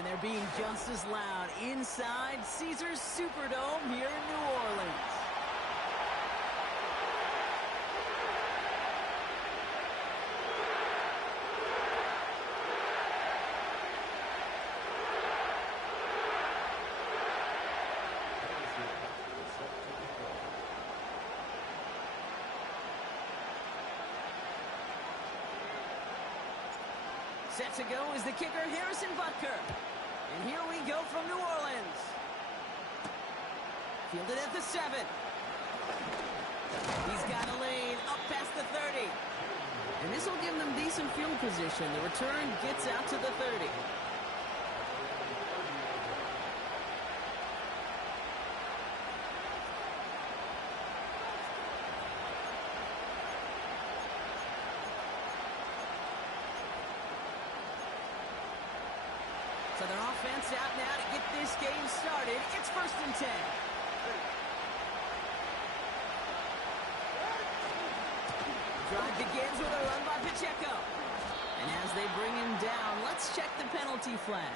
And they're being just as loud inside Caesars Superdome here in New Orleans. Set to go is the kicker, Harrison Butker. And here we go from New Orleans. Fielded at the 7. He's got a lane up past the 30. And this will give them decent field position. The return gets out to the 30. So their offense out now to get this game started. It's 1st and 10. Drive begins with a run by Pacheco. And as they bring him down, let's check the penalty flag.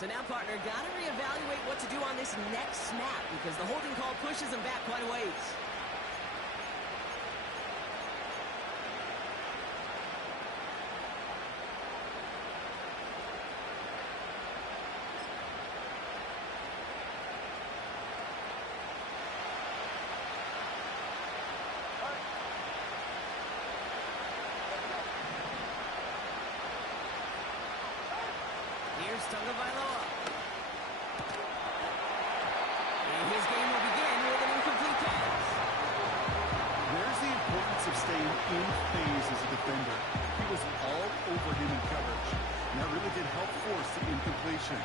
So now, partner, got to reevaluate what to do on this next snap because the holding call pushes him back quite a ways. Here's Tagovailoa. And his game will begin with an incomplete pass. There's the importance of staying in phase as a defender. He was all over him in coverage. And that really did help force the incompletion.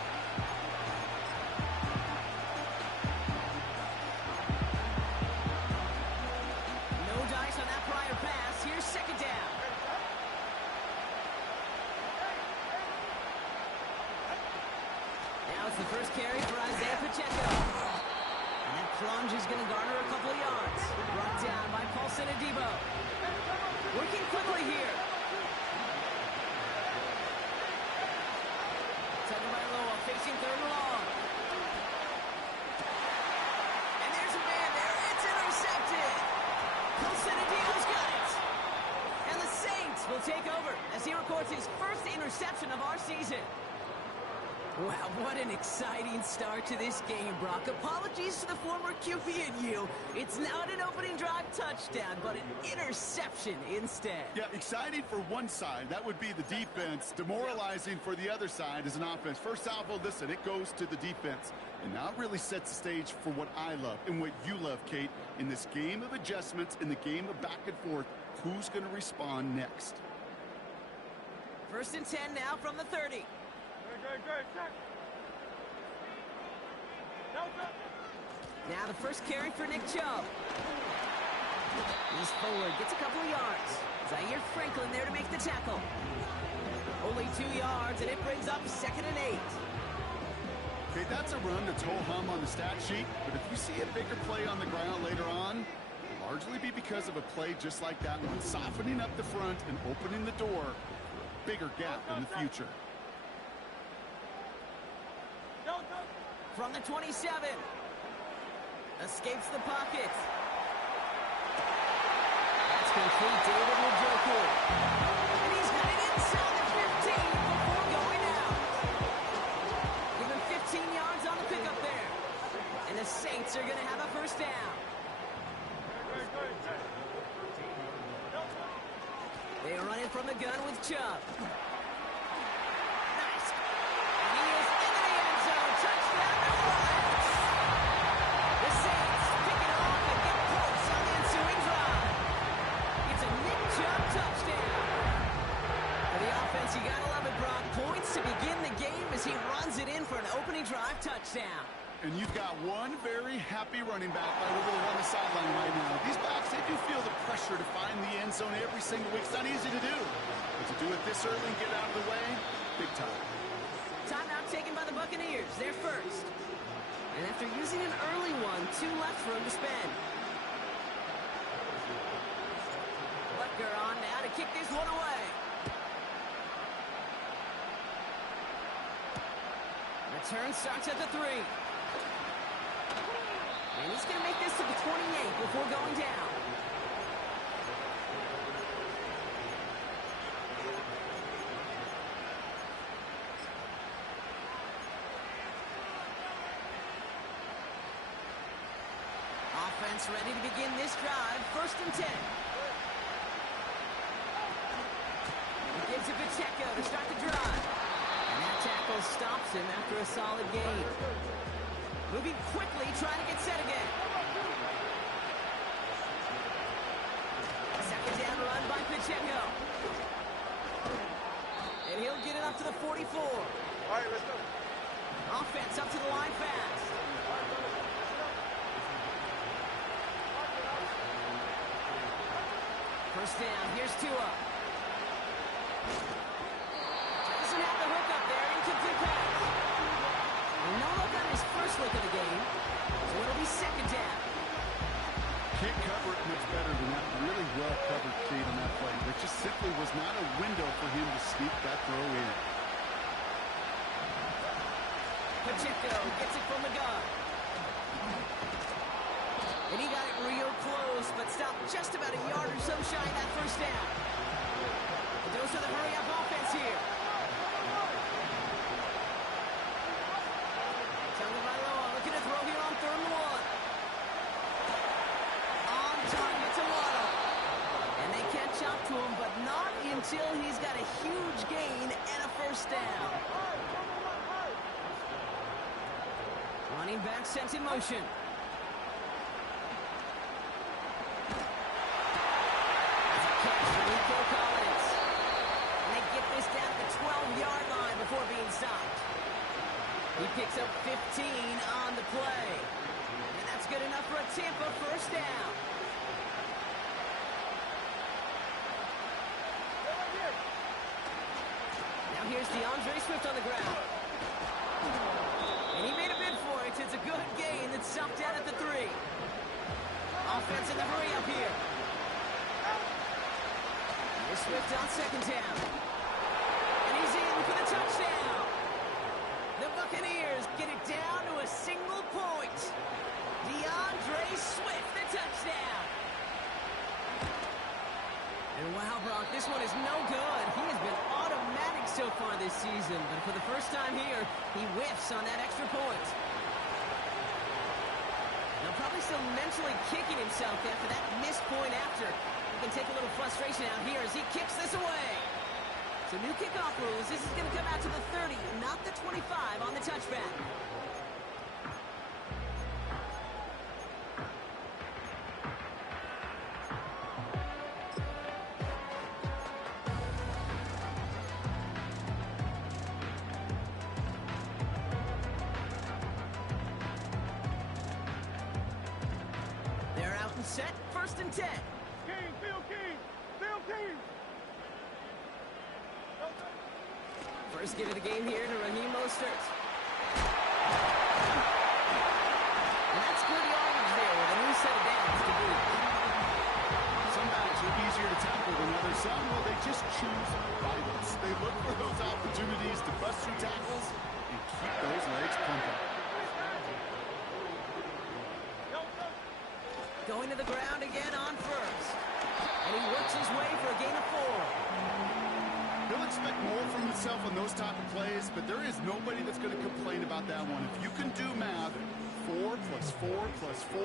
No dice on that prior pass. Here's 2nd down. Now it's the first carry for Isaiah Pacheco. And that plunge is going to garner a couple of yards. Brought down by Paulson Adebo. Working quickly here. Tagovailoa facing 3rd and long. And there's a man there. It's intercepted. Paulson Adebo's got it. And the Saints will take over as he records his first interception of our season. Wow, what an exciting start to this game, Brock. Apologies to the former QB and you. It's not an opening drive touchdown, but an interception instead. Yeah, exciting for one side. That would be the defense. Demoralizing for the other side as an offense. First salvo, listen, it goes to the defense. And now it really sets the stage for what I love and what you love, Kate. In this game of adjustments, in the game of back and forth, who's going to respond next? 1st and 10 now from the 30. Now the first carry for Nick Chubb. He's forward, gets a couple of yards. Zaire Franklin there to make the tackle. Only 2 yards, and it brings up 2nd and 8. Okay, that's a run that's ho-hum on the stat sheet, but if you see a bigger play on the ground later on, it'll largely be because of a play just like that one, softening up the front and opening the door for a bigger gap in the future. From the 27. Escapes the pocket. That's complete, David Njoku. And he's got it inside the 15 before going out. Give him 15 yards on the pickup there. And the Saints are going to have a 1st down. They run it from the gun with Chubb. Nice. And he is into the end zone. Touchdown, New Orleans. The Saints pick it off and get points on the ensuing drive. It's a Nick Chubb touchdown. For the offense, you gotta love it, Brock. Points to begin the game as he runs it in for an opening drive touchdown. And you've got one very happy running back right over there on the sideline right now. These backs, they do feel the pressure to find the end zone every single week. It's not easy to do. But to do it this early and get out of the way, big time. Timeout taken by the Buccaneers. They're first. And after using an early one, 2 left for him to spend. Butker on now to kick this one away. Return starts at the 3. And he's going to make this to the 28 before going down. Offense ready to begin this drive. 1st and 10. He gives it Pacheco to start the drive. And that tackle stops him after a solid gain. Moving quickly, trying to get set again. Second down run by Pacheco. And he'll get it up to the 44. All right, let's go. Offense up to the line fast. First down, here's Tua. Doesn't have the hook up there, incomplete pass. No look on his first look of the game, so it'll be 2nd down. Can't cover it much better than that. Really well covered, Kate, on that play. There just simply was not a window for him to sneak that throw in. Pacheco gets it from the gun. And he got it real close, but stopped just about a yard or so shy of that first down. Those are the hurry-up offense here. Tagovailoa looking to throw here on 3rd and 1. On target to Waddle. And they catch up to him, but not until he's got a huge gain and a first down. Running back sent in motion. Before being stopped. He picks up 15 on the play. And that's good enough for a Tampa first down. Now here's DeAndre Swift on the ground. And he made a bid for it. It's a good gain that's stopped down at the 3. Offense in the hurry up here. Here's Swift on 2nd down. He's in for the touchdown. The Buccaneers get it down to a single point. DeAndre Swift, the touchdown. And wow, Brock, this one is no good. He has been automatic so far this season, but for the first time here, he whiffs on that extra point. Now probably still mentally kicking himself after that missed point after. He can take a little frustration out here as he kicks this away. So new kickoff rules. This is going to come out to the 30, not the 25 on the touchback. They're out and set. 1st and 10. King, Phil King, Phil King. First give of the game here to Raheem Mostert. And that's good yardage there with a new set of downs to boot. Some backs are easier to tackle than others. Some, well, they just choose violence. They look for those opportunities to bust through tackles and keep those legs pumping. Going to the ground again on 1st. And he works his way for a gain of 4. He'll expect more from himself on those type of plays, but there is nobody that's going to complain about that one. If you can do math, 4 plus 4 plus 4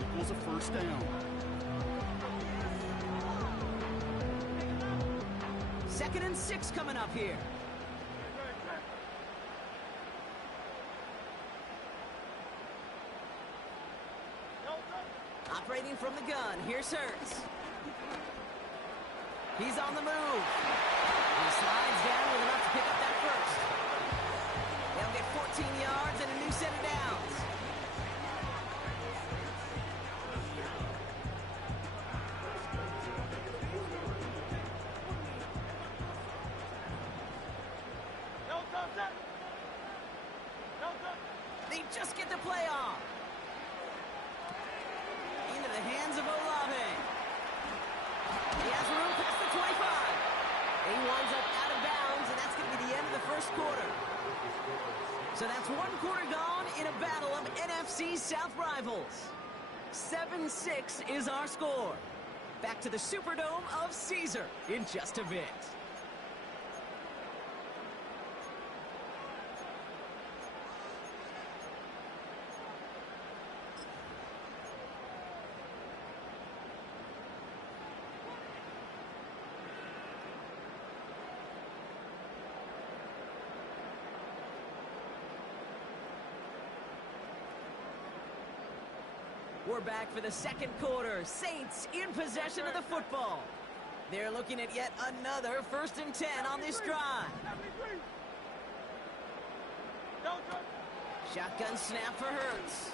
equals a first down. 2nd and 6 coming up here. Operating from the gun, here's Hurts. He's on the move. He slides down with enough to pick up that first. They'll get 14 yards and a new set of downs. They just get the play off. Into the hands of Olave. He has room past the 25. He winds up out of bounds, and that's going to be the end of the first quarter. So that's one quarter gone in a battle of NFC South rivals. 7-6 is our score. Back to the Superdome of Caesar in just a bit. We're back for the second quarter. Saints in possession of the football. They're looking at yet another 1st and 10 on this drive. Shotgun snap for Hurts.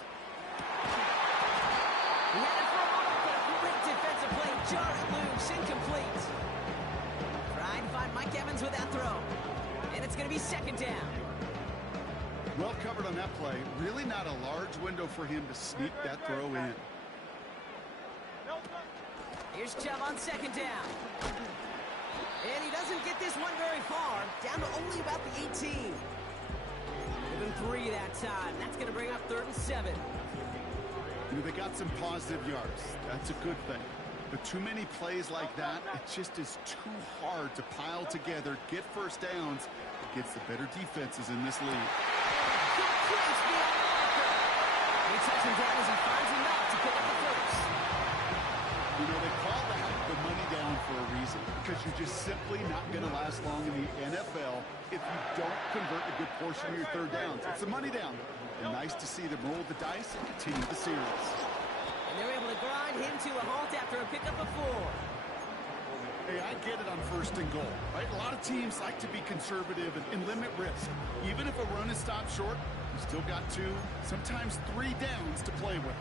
Ran it for a moment, but a great defensive play. Jar it loose, incomplete. Trying to find Mike Evans with that throw. And it's going to be 2nd down. Well covered on that play. Really not a large window for him to sneak that throw in. Here's Chubb on 2nd down. And he doesn't get this one very far. Down to only about the 18. Given 3 that time. That's going to bring up 3rd and 7. You know, they got some positive yards. That's a good thing. But too many plays like that, it just is too hard to pile together, get 1st downs against the better defenses in this league. He touches him down as he finds enough to pick up the 1st. You know, they call that the money down for a reason, because you're just simply not going to last long in the NFL if you don't convert a good portion of your 3rd downs. It's a money down. And nice to see them roll the dice and continue the series. And they're able to grind him to a halt after a pickup of 4. Hey, I get it on 1st and goal, right? A lot of teams like to be conservative and limit risk. Even if a run is stopped short, you still got 2, sometimes 3 downs to play with.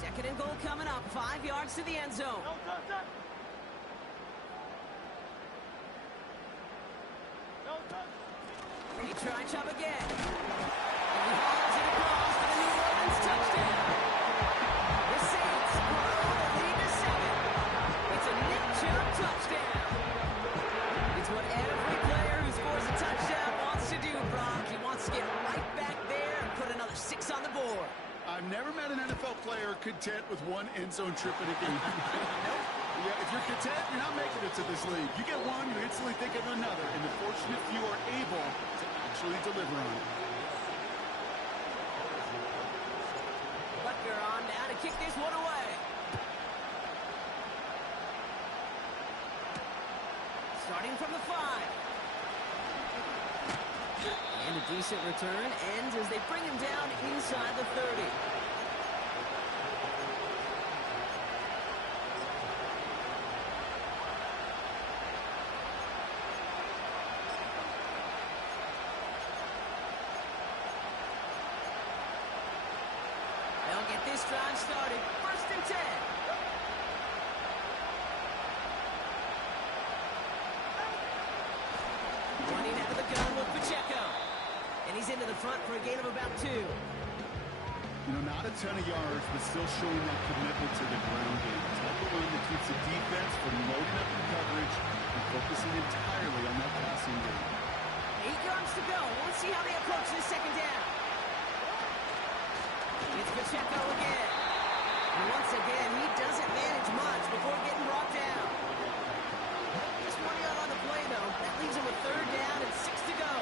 Second and goal coming up. 5 yards to the end zone. He tried Chubb again. And he hauls it across for the New Orleans touchdown. The Saints grow the lead to 7. It's a Nick Chubb touchdown. It's what every player who scores a touchdown wants to do, Brock. He wants to get right back there and put another 6 on the board. I've never met an NFL player content with 1 end zone trip in a game. Yeah, if you're content, you're not making it to this league. You get 1, you instantly think of another, and the fortunate few are able to actually deliver on it. Butker on now to kick this one away. Starting from the 5. And a decent return ends as they bring him down inside the 30. They'll get this drive started. 1st and 10. Running out of the gun with Pacheco. And he's into the front for a gain of about 2. You know, not a ton of yards, but still showing that commitment to the ground game. Type of run that keeps the defense from loading up in coverage and focusing entirely on that passing game. 8 yards to go. Let's see how they approach this 2nd down. It's Pacheco again. And once again, he doesn't manage much before getting brought down. Just 1 yard on the play, though. That leaves him with 3rd down and 6 to go.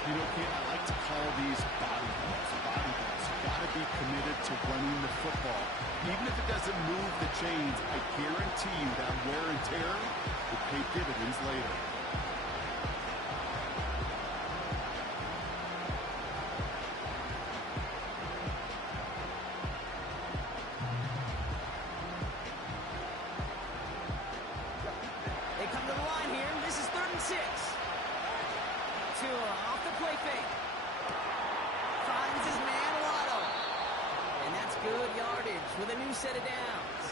You know, Kate, I like to call these body balls. Body balls. You got to be committed to running the football. Even if it doesn't move the chains, I guarantee you that wear and tear will pay dividends later. They come to the line here. This is 3rd and 6. Tua off the play fake. Finds his man Waddle. And that's good yardage with a new set of downs.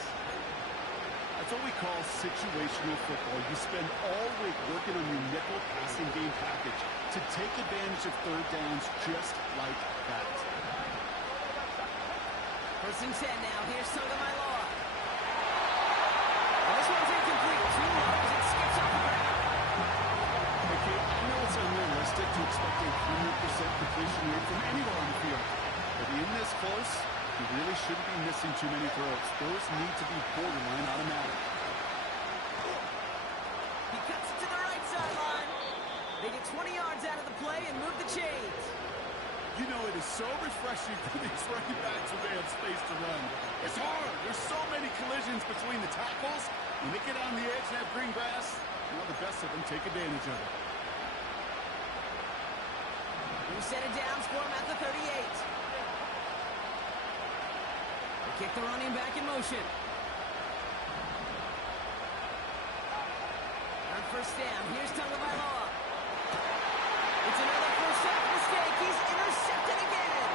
That's what we call situational football. You spend all week working on your nickel passing game package to take advantage of 3rd downs just like that. 1st and 10 now. Here's Tagovailoa. This one's incomplete. Too completion rate from anywhere on the field. But in this close, he really shouldn't be missing too many throws. Those need to be borderline automatic. He cuts it to the right sideline. They get 20 yards out of the play and move the chains. You know, it is so refreshing for these running backs when they have space to run. It's hard. There's so many collisions between the tackles. When they get on the edge and have green grass, the best of them take advantage of it. New set of downs for him at the 38. They kick the running back in motion. On first down, here's Tagovailoa. It's another first half mistake. He's intercepted again.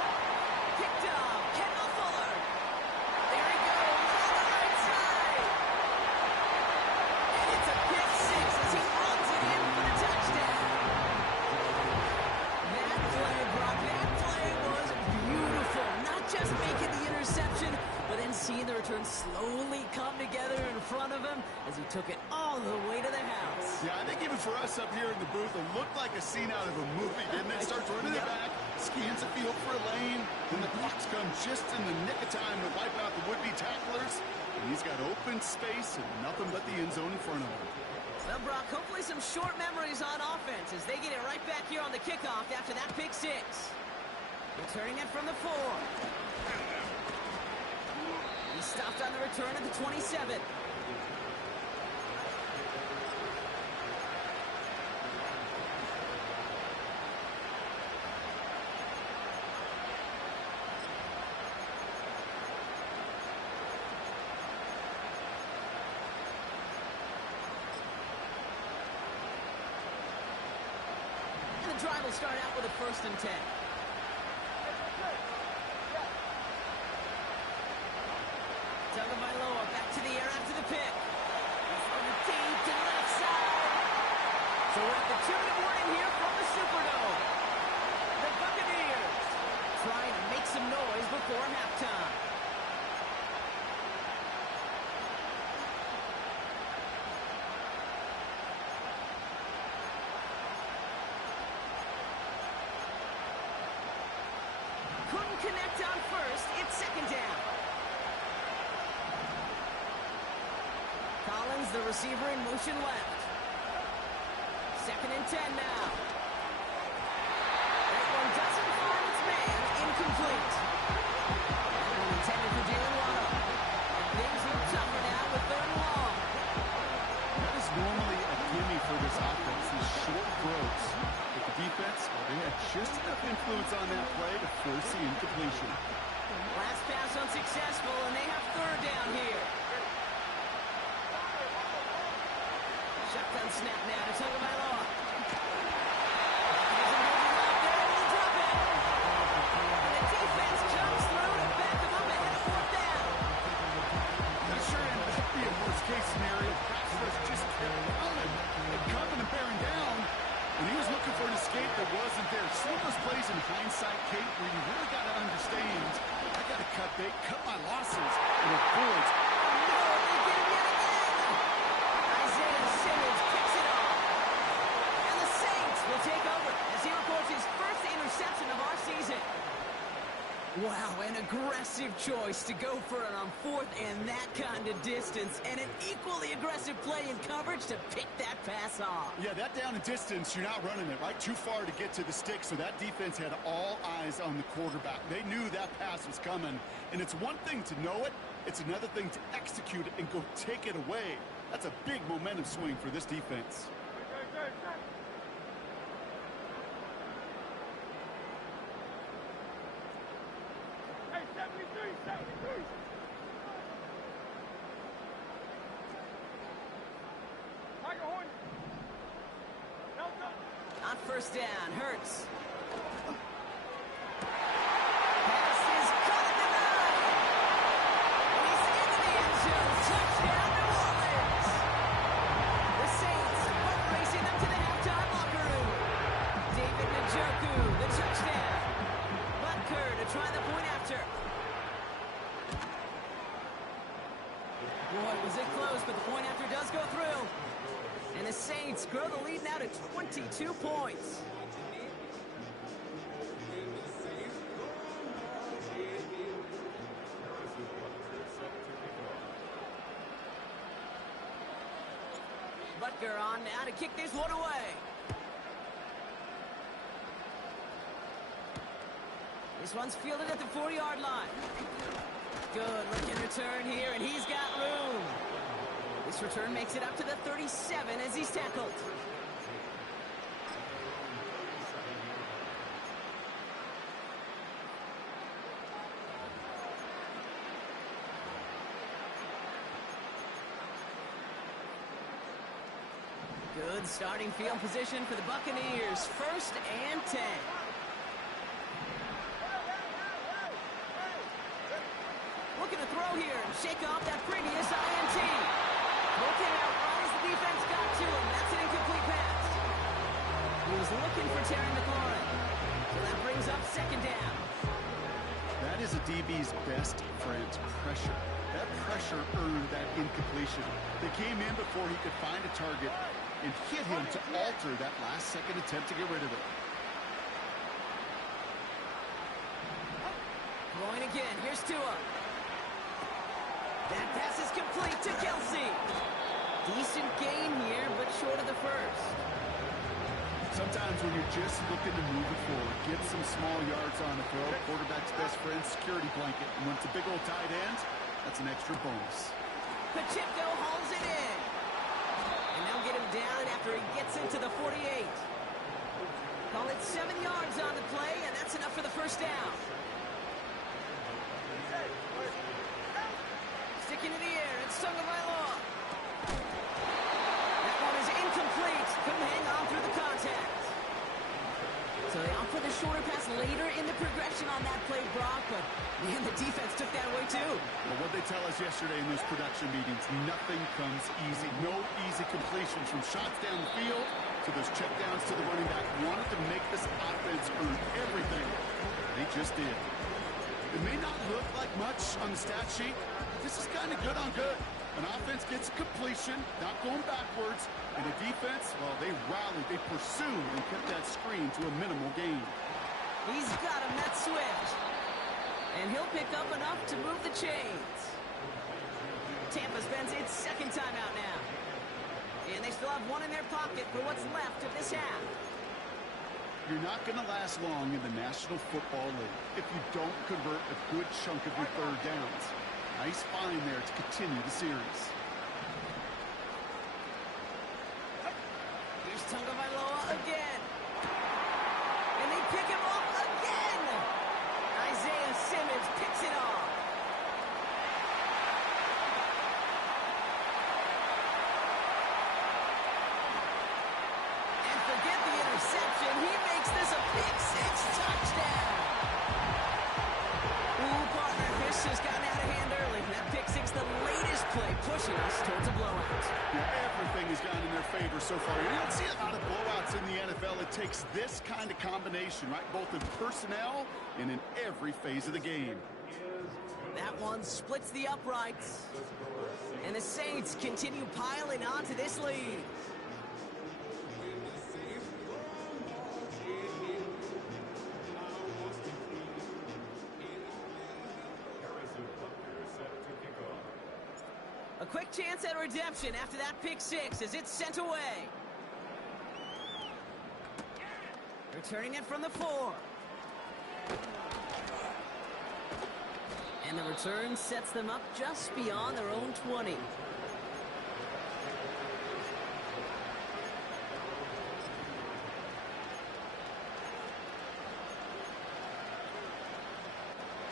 Picked off. Kendall Fuller. There he goes on the right side. And it's a pick six as he runs it in for the touchdown. That play, Brock, that play was beautiful. Not just making the interception, but then seeing the return slowly come together in front of him as he took it all the way to the house. Yeah, I think even for us up here in the booth, it looked like a scene out of a movie, didn't it? Starts running it back, scans the field for a lane, then the blocks come just in the nick of time to wipe out the would-be tacklers, and he's got open space and nothing but the end zone in front of him. Well, Brock, hopefully some short memories on offense as they get it right back here on the kickoff after that pick six. Returning it from the 4. He stopped on the return at the 27. And the drive will start out with a 1st and 10. Tagovailoa back to the air after the pick. He's on the deep to the left side. So we're at the 2-minute warning here from the Superdome. The Buccaneers trying to make some noise before halftime. Couldn't connect on first. It's 2nd down. Collins, the receiver, in motion left. 2nd and 10 now. That one doesn't find its man. Incomplete. That one intended for Jalen Waddle. And things look tougher now with 3rd and long. That is normally a gimme for this offense, these short throws. But the defense, well, they had just enough influence on that play to force the incompletion. Last pass unsuccessful, and they have 3rd down here. Shotgun snap now to Tagovailoa. He's moving up there, and he'll drop it. And the defense jumps through to back him up ahead of 4th down. That sure ended up being worst-case scenario. Pass rush just kept coming and bearing down, and he was looking for an escape that wasn't there. Some of those plays in hindsight, Kate, where you really got to understand, I got to cut bait, cut my losses, and avoid. No, they get him yet again. Isaiah Simmons kicks it off. And the Saints will take over as he records his first interception of our season. Wow, an aggressive choice to go for it on 4th and that kind of distance, and an equally aggressive play in coverage to pick that pass off. Yeah, that down and distance, you're not running it, right? Too far to get to the stick, so that defense had all eyes on the quarterback. They knew that pass was coming, and it's one thing to know it, it's another thing to execute it and go take it away. That's a big momentum swing for this defense. On 1st down, Hurts. Pass is caught at the 9. And he's into the end zone. Touchdown, New Orleans. The Saints are racing them to the halftime locker room. David Njoku, the touchdown. Butker to try the point after. Boy, was it close, but the point after does go through. And the Saints grow the lead now to 22 points. Butker on now to kick this one away. This one's fielded at the 4-yard line. Good looking return here, and he's got room. This return makes it up to the 37 as he's tackled. Good starting field position for the Buccaneers. 1st and 10. Looking to throw here and shake off that previous INT. Looking out right as the defense got to him. That's an incomplete pass. He was looking for Terry McLaurin. So that brings up 2nd down. That is a DB's best friend, pressure. That pressure earned that incompletion. They came in before he could find a target and hit him to alter that last-second attempt to get rid of it. Going again. Here's Tua. That pass is complete to Kelsey. Decent gain here, but short of the first. Sometimes when you're just looking to move it forward, get some small yards on the throw, quarterback's best friend, security blanket. And when it's a big old tight end, that's an extra bonus. Pacheco hauls it in. And they'll get him down after he gets into the 48. Call it 7 yards on the play, and that's enough for the 1st down. Sticking in the air, it's Tagovailoa. That one is incomplete. Couldn't hang on through the contact. So they opt for the shorter pass later in the progression on that play, Brock, but man, the defense took that away too. Well, what they tell us yesterday in those production meetings, nothing comes easy. No easy completions from shots down the field to those checkdowns to the running back. Wanted to make this offense earn everything. They just did. It may not look like much on the stat sheet. This is kind of good on good. An offense gets completion, not going backwards, and the defense, well, they rallied, they pursued, and kept that screen to a minimal gain. He's got him, that switch. And he'll pick up enough to move the chains. Tampa spends its 2nd timeout now. And they still have one in their pocket for what's left of this half. You're not going to last long in the National Football League if you don't convert a good chunk of your 3rd downs. Nice find there to continue the series. Here's Tagovailoa again. And they pick him off again. Isaiah Simmons picks it off. And forget the interception. He makes this a pick-6 touchdown. Ooh, partner, this has gotten out of hand early. That pick-6, the latest play, pushing us towards a blowout. Yeah, everything has gone in their favor so far. You don't see a lot of blowouts in the NFL. It takes this kind of combination, right? Both in personnel and in every phase of the game. That one splits the uprights. And the Saints continue piling onto this lead. A quick chance at redemption after that pick-6 as it's sent away. Returning it from the 4. And the return sets them up just beyond their own 20.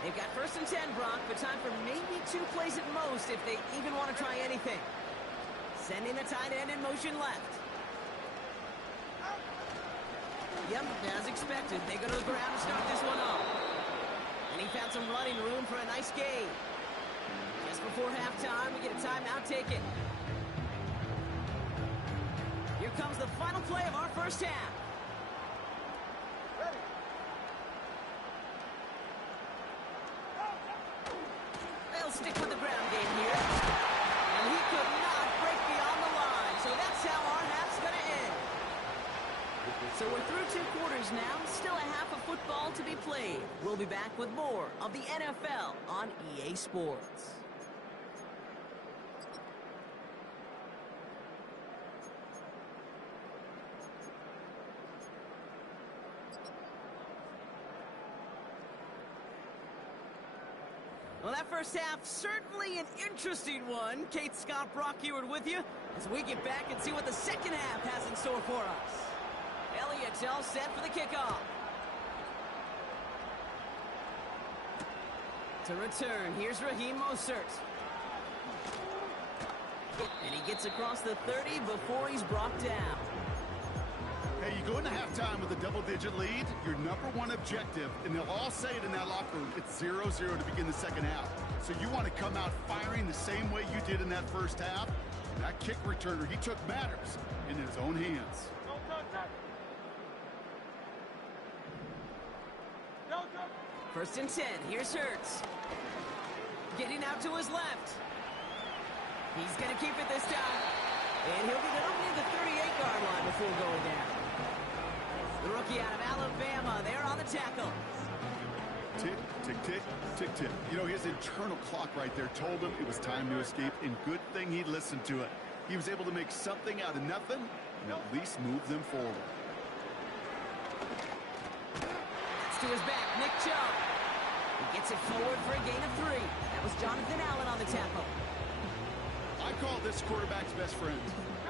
They've got 1st and 10, Brock, but time for maybe 2 plays at most if they even want to try anything. Sending the tight end in motion left. Yep, as expected, they go to the ground to start this one off. And he found some running room for a nice gain. Just before halftime, we get a timeout taken. Here comes the final play of our 1st half. They'll stick with the ground game here. And he could not break beyond the line, so that's how our half's going to end. So we're through 2 quarters now, still a half of football to be played. We'll be back with more of the NFL on EA Sports. Well, that first half, certainly an interesting one. Kate, Scott, Brock Ewart with you as we get back and see what the second half has in store for us. Elliott's all set for the kickoff. To return, here's Raheem Mostert. And he gets across the 30 before he's brought down. Hey, you go into halftime with a double-digit lead, your number one objective, and they'll all say it in that locker room, it's 0-0 to begin the second half. So you want to come out firing the same way you did in that first half. And that kick returner, he took matters in his own hands. First and 10, here's Hurts. Getting out to his left. He's going to keep it this time. And he'll get it up near the 38-yard line before going down. The rookie out of Alabama, there on the tackle. Tick, tick, tick, tick, tick. You know, his internal clock right there told him it was time to escape, and good thing he listened to it. He was able to make something out of nothing and at least move them forward. That's to his back, Nick Chubb. He gets it forward for a gain of 3. That was Jonathan Allen on the tackle. I call this quarterback's best friend.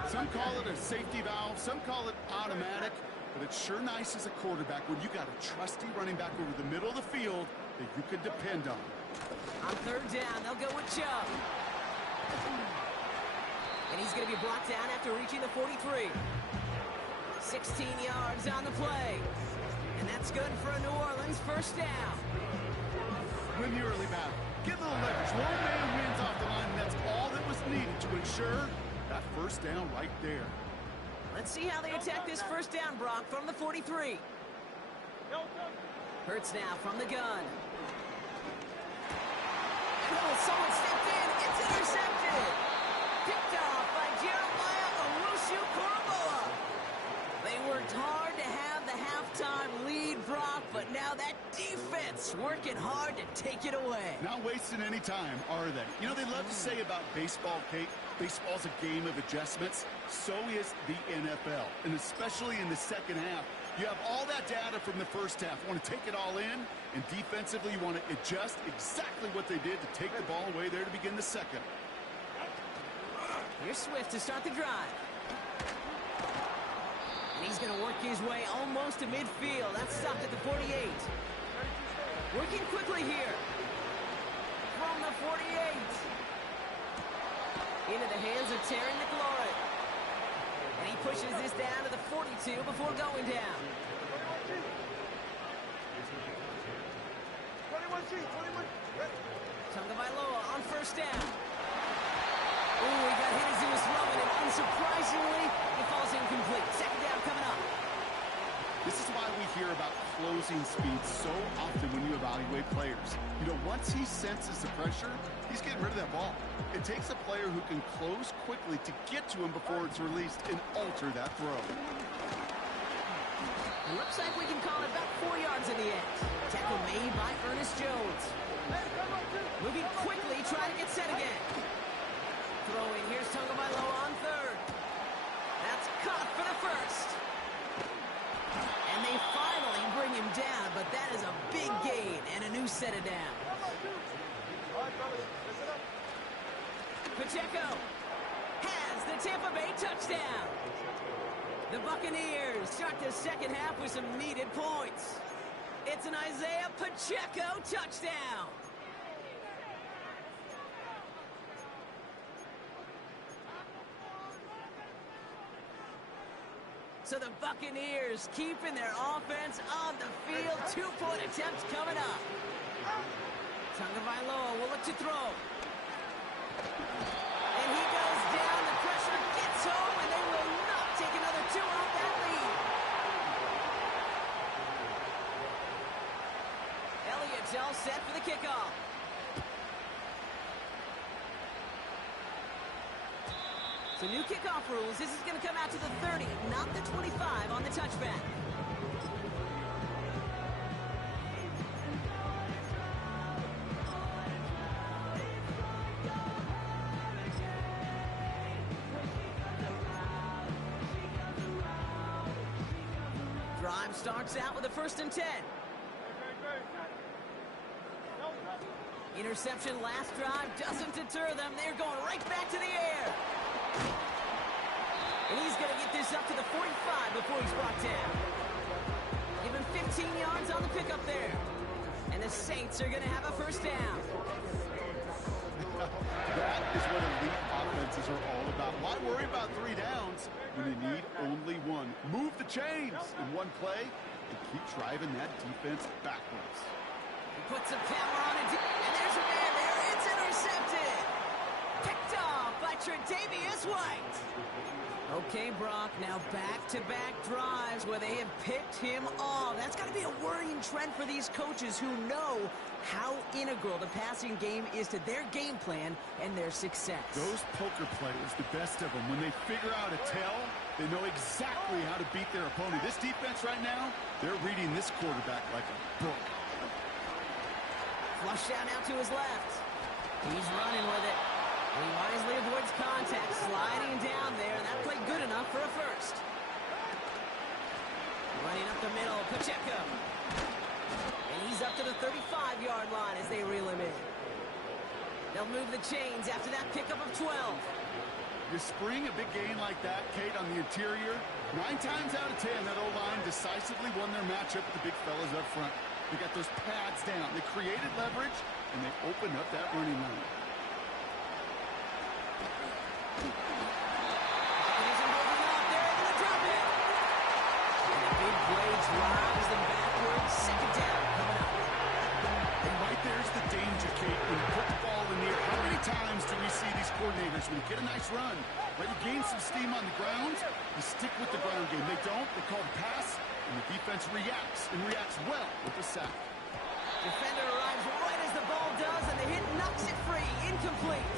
Some call it a safety valve, some call it automatic, but it's sure nice as a quarterback when you got a trusty running back over the middle of the field that you can depend on. On third down, they'll go with Chubb. And he's going to be brought down after reaching the 43. 16 yards on the play. And that's good for a New Orleans first down. Win the early battle. Get a little leverage. One man wins off the line, and that's all that was needed to ensure that first down right there. Let's see how they attack this first down, Brock, from the 43. Hurts now from the gun. Oh, someone stepped in. It's intercepted. Picked off by Jeremiah Owusu-Koramoah. They worked hard to have the halftime lead, Brock, but now that defense working hard to take it away. Not wasting any time, are they? You know, they love to say about baseball, Kate, baseball's a game of adjustments. So is the NFL, and especially in the second half. You have all that data from the first half. You want to take it all in, and defensively you want to adjust exactly what they did to take the ball away there to begin the second. Here's Swift to start the drive. And he's going to work his way almost to midfield. That's stopped at the 48. Working quickly here. From the 48. Into the hands of Terry McLaurin. And he pushes this down to the 42 before going down. 21. Tagovailoa on first down. Ooh, he got hit as he was throwing, and unsurprisingly, it falls incomplete. Second down coming up. This is why we hear about closing speed so often when you evaluate players. You know, once he senses the pressure, he's getting rid of that ball. It takes a player who can close quickly to get to him before it's released and alter that throw. It looks like we can call it about 4 yards in the end. Tackle made by Ernest Jones. Moving quickly, trying to get set again. Throwing, here's Tagovailoa on third. That's caught for the first. And they finally bring him down, but that is a big gain and a new set of downs. Pacheco has the Tampa Bay touchdown. The Buccaneers start the second half with some needed points. It's an Isaiah Pacheco touchdown. So the Buccaneers keeping their offense on the field. 2-point attempts coming up. Tagovailoa will look to throw. And he goes down. The pressure gets home, and they will not take another 2 off that lead. Elliott's all set for the kickoff. So new kickoff rules. This is going to come out to the 30, not the 25 on the touchback. Drive starts out with a 1st and 10. Interception last drive doesn't deter them. They're going right back to the air. And he's going to get this up to the 45 before he's brought down. Give him 15 yards on the pickup there. And the Saints are going to have a first down. That is what elite offenses are all about. Why worry about 3 downs when you need only 1? Move the chains in one play and keep driving that defense backwards. He puts some power on it, and there's a man there. It's intercepted. Picked off by Tre'Davious White. Okay, Brock, now back-to-back drives where they have picked him off. That's got to be a worrying trend for these coaches who know how integral the passing game is to their game plan and their success. Those poker players, the best of them, when they figure out a tell, they know exactly how to beat their opponent. This defense right now, they're reading this quarterback like a book. Flush down out to his left. He's running with it. He wisely avoids contact, sliding down there. That played good enough for a first. Running up the middle, Pacheco. And he's up to the 35-yard line as they reel him in. They'll move the chains after that pickup of 12. You spring a big gain like that, Kate, on the interior, 9 times out of 10, that O-line decisively won their matchup with the big fellas up front. They got those pads down. They created leverage, and they opened up that running line. Drives them backwards. Second down coming up. And right there's the danger, Kate. When you put the ball in the air, how many times do we see these coordinators, when you get a nice run, right, you gain some steam on the ground, you stick with the ground game. They don't. They call the pass, and the defense reacts, and reacts well with the sack. Defender arrives right as the ball does, and the hit knocks it free. Incomplete.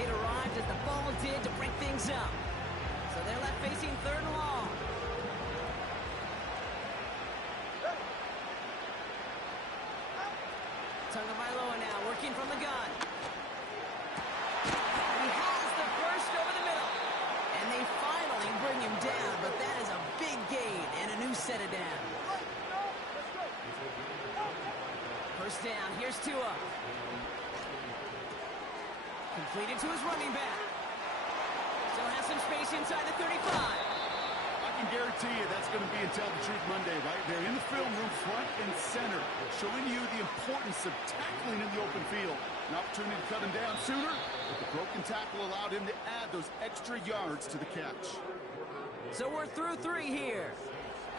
Hit arrived as the ball did to break things up. So they're left facing 3rd and long. Tagovailoa now working from the gun. He has the first over the middle. And they finally bring him down, but that is a big gain and a new set of downs. First down, here's Tua. Completed to his running back. Still has some space inside the 35. I can guarantee you that's going to be until the Truth Monday, right? They're in the film room front and center, showing you the importance of tackling in the open field. An opportunity to cut him down sooner, but the broken tackle allowed him to add those extra yards to the catch. So we're through 3 here.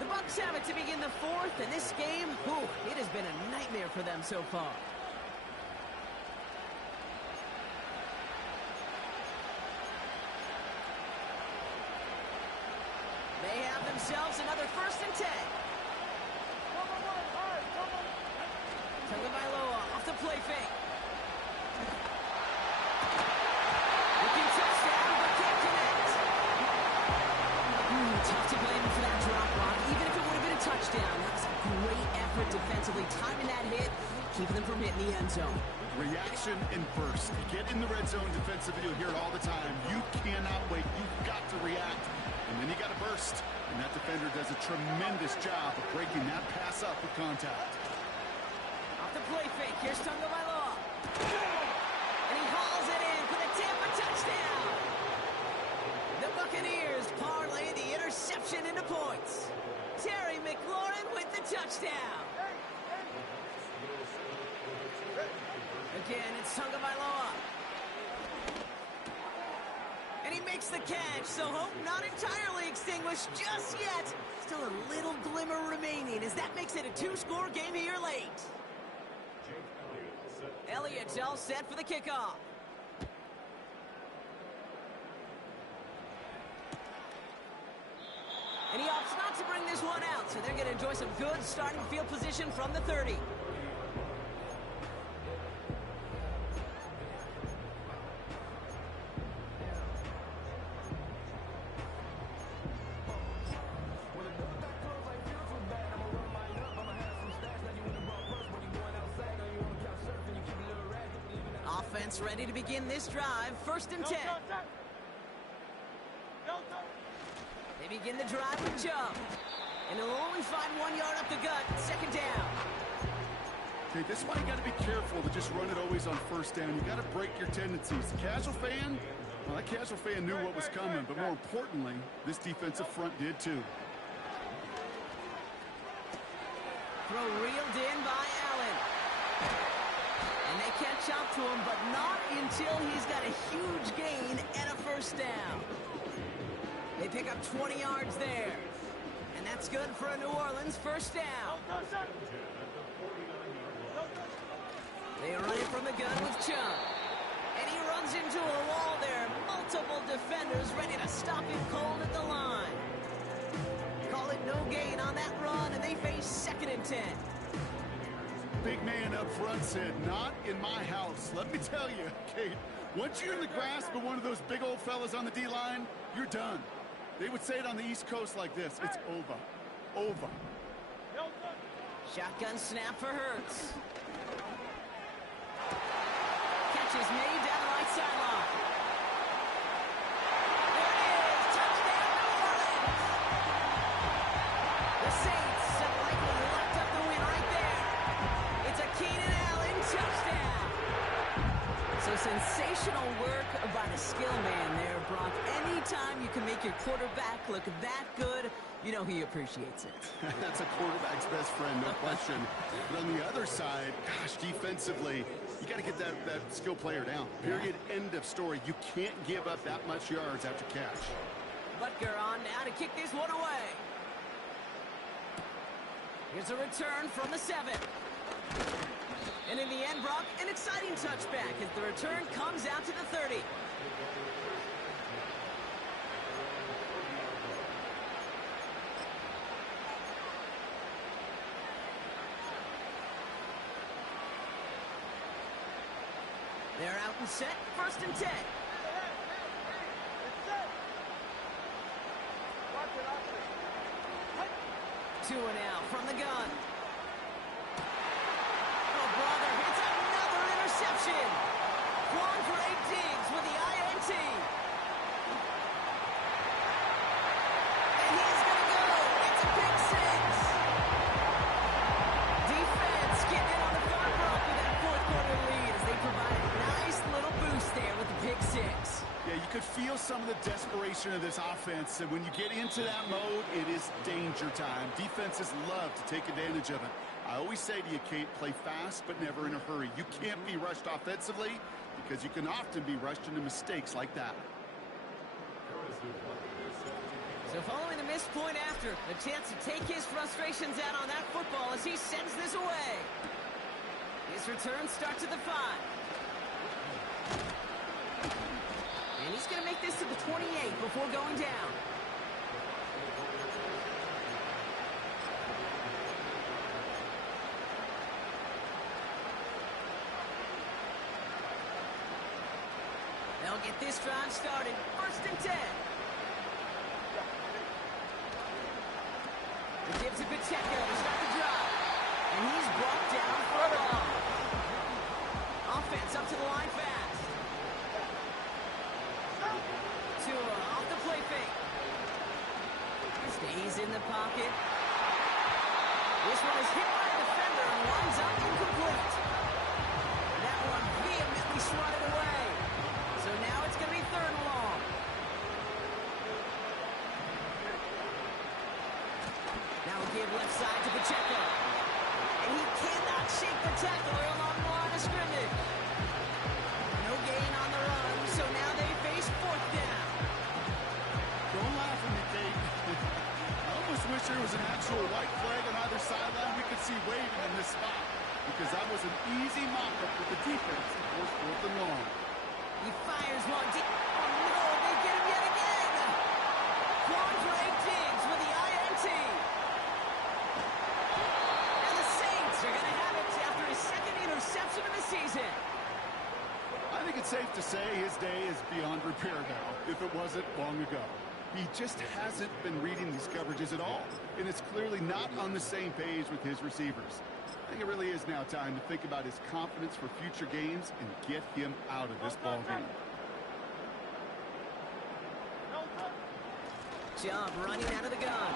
The Bucs have it to begin the 4th, and this game, it has been a nightmare for them so far. They have themselves another 1st and 10. Tagovailoa off the play fake. Looking touchdown, but can't connect. Tough to blame him for that drop, Rock. Even if it would have been a touchdown, that was a great effort defensively, timing that hit, keeping them from hitting the end zone. Reaction and burst. You get in the red zone defensively, you'll hear it all the time. You cannot wait. You've got to react. And then you got to burst. And that defender does a tremendous job of breaking that pass up with contact. Off the play fake. Here's Tagovailoa. And he hauls it in for the Tampa touchdown. The Buccaneers parlay the interception into points. Terry McLaurin with the touchdown. Again, it's Tagovailoa. And he makes the catch, so hope not entirely extinguished just yet. Still a little glimmer remaining as that makes it a 2-score game here late. Elliott's all set for the kickoff. And he opts not to bring this one out, so they're going to enjoy some good starting field position from the 30. Offense ready to begin this drive. 1st and 10. They begin the drive with Chubb. And he'll only find 1 yard up the gut. 2nd down. Okay, this is why you got to be careful to just run it always on first down. You got to break your tendencies. The casual fan, well, that casual fan knew what was coming, but more importantly, this defensive front did too. Throw reeled in by Allen. And they catch up to him, but not until he's got a huge gain and a first down. They pick up 20 yards there. And that's good for a New Orleans first down. They run it from the gun with Chubb. And he runs into a wall there. Multiple defenders ready to stop him cold at the line. Call it no gain on that run, and they face 2nd and 10. Big man up front said, not in my house. Let me tell you, Kate, once you're in the grasp of one of those big old fellas on the D-line, you're done. They would say it on the East Coast like this. It's over. Over. Shotgun snap for Hurts. Catch is made down the right sideline. There it is. Touchdown, New Orleans. The Saints have likely locked up the win right there. It's a Keenan Allen touchdown. So sensational work by the skill man there, Brock. Anytime you can make your quarterback look that good, you know he appreciates it. That's a quarterback's best friend, no question. But on the other side, gosh, defensively, you got to get that skill player down. Period. End of story. You can't give up that much yards after catch. Butker on now to kick this one away. Here's a return from the 7. And in the end, Brock, an exciting touchback as the return comes out to the 30. They're out and set, 1st and 10. Two and out from the gun. Oh, brother, it's another interception. One for 8 Diggs with the INT. And he's going to go. It's a pick 6. Defense getting in on the far block with that 4th quarter lead as they provide a nice little boost there with the pick 6. Yeah, you could feel some of the desperation of this offense, and when you get into that mode, it is danger time. Defenses love to take advantage of it. I always say to you, Kate, play fast but never in a hurry. You can't be rushed offensively because you can often be rushed into mistakes like that. So following the missed point after, the chance to take his frustrations out on that football as he sends this away. His return starts at the 5. And he's going to make this to the 28 before going down. They'll get this drive started. 1st and 10. He gives it Pacheco to start the drive. And he's brought down for a loss. Offense up to the line fast. Tua off the play fake. Stays in the pocket. This one is hit by a defender and winds up incomplete. That one vehemently swatted away. So now it's going to be 3rd and long. Now we give left side to Pacheco. And he cannot shake the tackler along the line of scrimmage. No gain on the run, so now they face 4th down. Don't laugh at me, Kate. I almost wish there was an actual white flag on either sideline we could see waving in this spot, because that was an easy mock-up with the defense to force 4th and long. He fires one deep. Oh, no, they get him yet again. One for 8 Diggs with the INT. And the Saints are going to have it after his 2nd interception of the season. I think it's safe to say his day is beyond repair now, if it wasn't long ago. He just hasn't been reading these coverages at all, and it's clearly not on the same page with his receivers. I think it really is now time to think about his confidence for future games and get him out of this ball game. Chubb running out of the gun.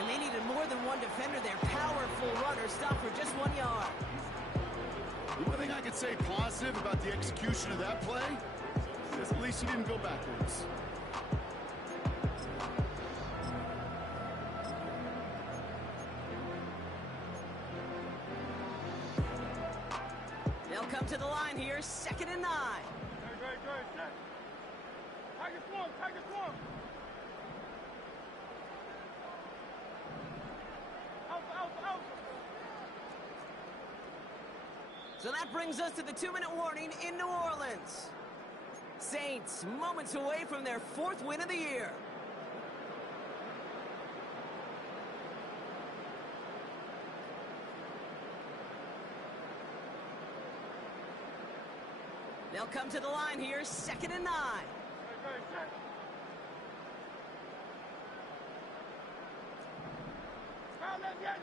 And they needed more than one defender there. Powerful runner, stop for just 1 yard. The one thing I could say positive about the execution of that play is at least he didn't go backwards. They'll come to the line here, 2nd and 9. Great, set. Tiger swarm. Out. So that brings us to the 2-minute warning in New Orleans. Saints moments away from their 4th win of the year. They'll come to the line here, 2nd and 9. Great, set. Crowd left Yeti.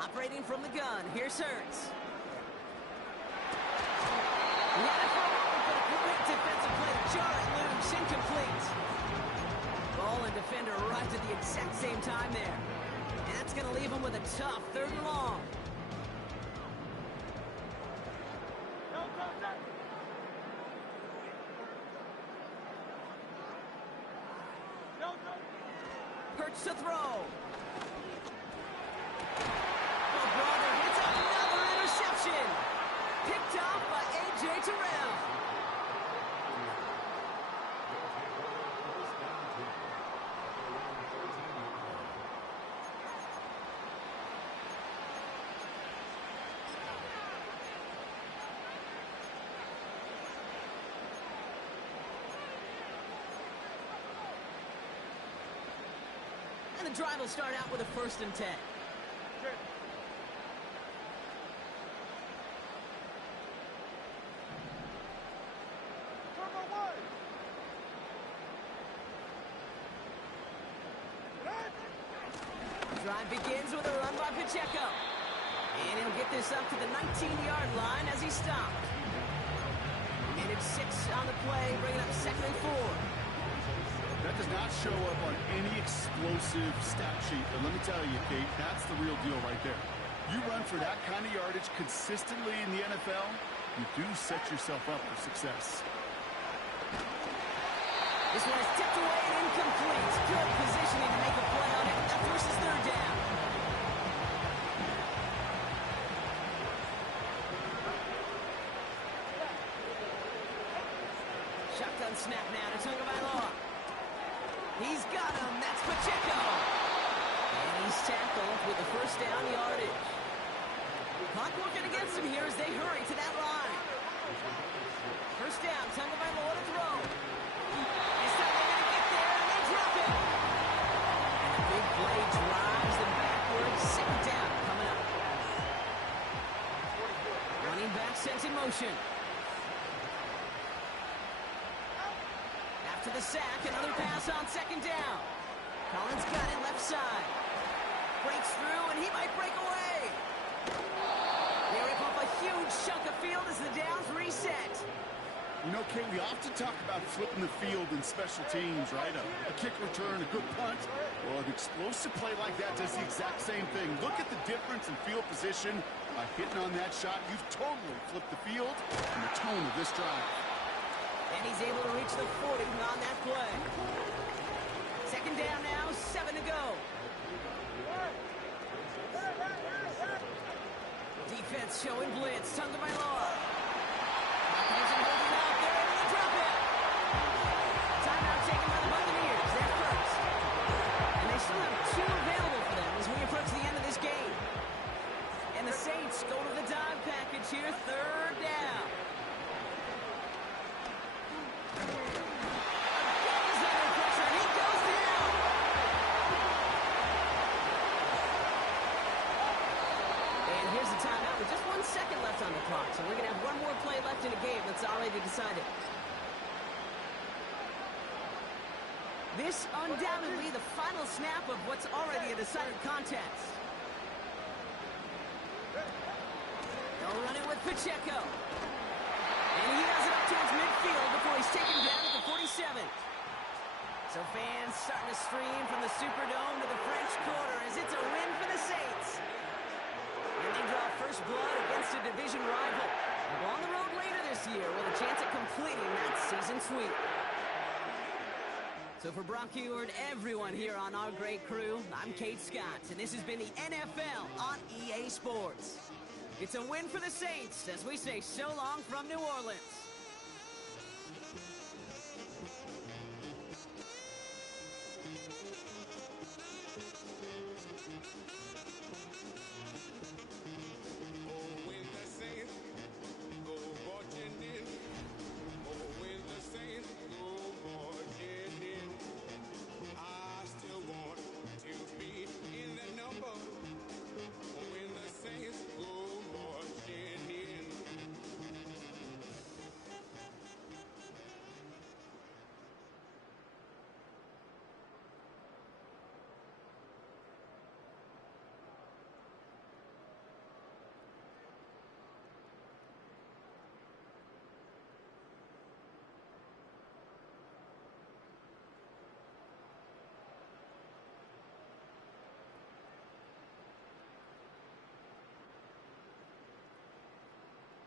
Operating from the gun, here's Hurts. Live for a moment, but a great defensive play to jar it loose, incomplete. Ball and defender arrived at the exact same time there. And that's going to leave him with a tough 3rd and long. Hurts to throw. Oh, brother, it's another interception. Picked off by A.J. Terrell. And the drive will start out with a 1st and 10. Drive begins with a run by Pacheco. And he'll get this up to the 19-yard line as he stopped. Minute 6 on the play, bringing up 2nd and 4. That does not show up on any explosive stat sheet, but let me tell you, Kate, that's the real deal right there. You run for that kind of yardage consistently in the NFL, you do set yourself up for success. This one is tipped away and incomplete. Good positioning to make a play on it. That forces 3rd down. Shotgun snap now to Tagovailoa. He's got him. That's Pacheco. And he's tackled with the 1st down yardage. Clock working against him here as they hurry to that line. 1st down, Tagovailoa to throw. This time they're going to get there, and they drop it. And the big play drives them backwards. 2nd down coming up. Running back sent in motion. After the sack, another pass on 2nd down. Collins got it left side. Breaks through, and he might break away. They rip up a huge chunk of field as the downs reset. You know, Kate, we often talk about flipping the field in special teams, right? A kick return, a good punt. Well, an explosive play like that does the exact same thing. Look at the difference in field position. By hitting on that shot, you've totally flipped the field and the tone of this drive. And he's able to reach the 40 on that play. 2nd down now, 7 to go. Defense showing blitz. Tagovailoa. Isn't holding up. They're able to drop it. Timeout taken by the Buccaneers. They're first. And they still have 2 available for them as we approach the end of this game. And the Saints go to the dive package here. 3rd down. Again, he's under pressure, and he goes down. And here's the timeout with just 1 second left on the clock. So we're going to have one more play left in a game that's already decided. This undoubtedly the final snap of what's already a decided contest. They'll run it with Pacheco. And he has it up towards midfield before he's taken down at the 47. So fans starting to stream from the Superdome to the French Quarter as it's a win for the Saints. And they draw first blood against a division rival. They'll go on the road later this year with a chance at completing that season sweep. So for Brock Huard, everyone here on our great crew, I'm Kate Scott, and this has been the NFL on EA Sports. It's a win for the Saints as we say so long from New Orleans.